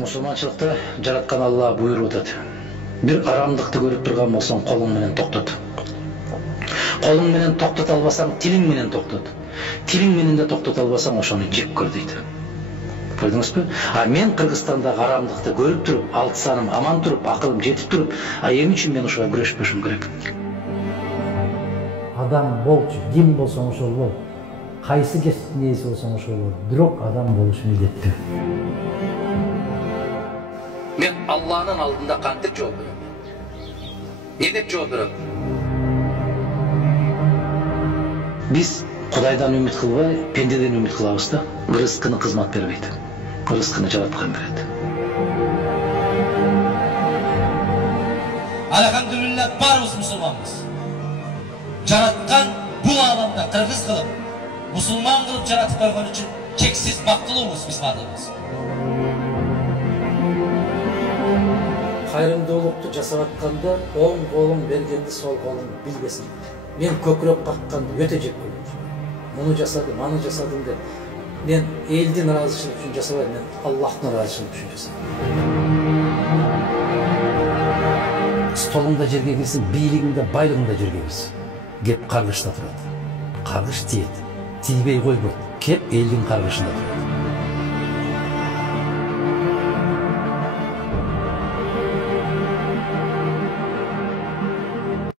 Musulmançılıkta жараткан Алла буйруп атат. Бир арамдыкты көрүп турган болсоң, колуң менен токтот. Колуң менен токтото албасаң, тилиң менен токтот. Тилиң менен да токтото албасаң, ошону жеп көр дейт. Көрдүңүзбү? А мен Кыргызстандагы арамдыкты көрүп туруп, алты саным аман туруп, акылым жетип туруп, эмне үчүн мен ошого күрөшпөшүм керек? Адам болчу, ким болсоң ошол бол. Кайсы кесиптин ээси болсоң ошол бол. Бирок адам болуш милдеттүү. Мен Алланын алдында кантип жооп берем? Не деп жооп берем? Биз Кудайдан үмүт кылбай, пендеден үмүт кылабыз да. Рызкыны кызмат бербейт. Рызкыны жараткан берет. Алхамдулилlah барыбыз мусулманбыз. Жараткан бул ааламда кыргыз кылып, мусулман кылып жаратып койгон үчүн чексиз бактылуубуз биз баардыгыбыз. Кайрымдуулукту жасап атканда оң колуң бергенди сол колуң билбесин. Мен көкүрөк какканды өтө жек көрөм. Муну жасадым, аны жасадым деп. Мен элдин ыраазычылыгы үчүн жасабайм, мен Аллахтын ыраазычылыгы үчүн жасайм. Столуңда жерге кирсин, бийлигиңде, байлыгыңда жерге кирсин. Кеп каргышта турат. Каргыш тиет. Тийбей койбойт. Кеп элдин каргышында турат.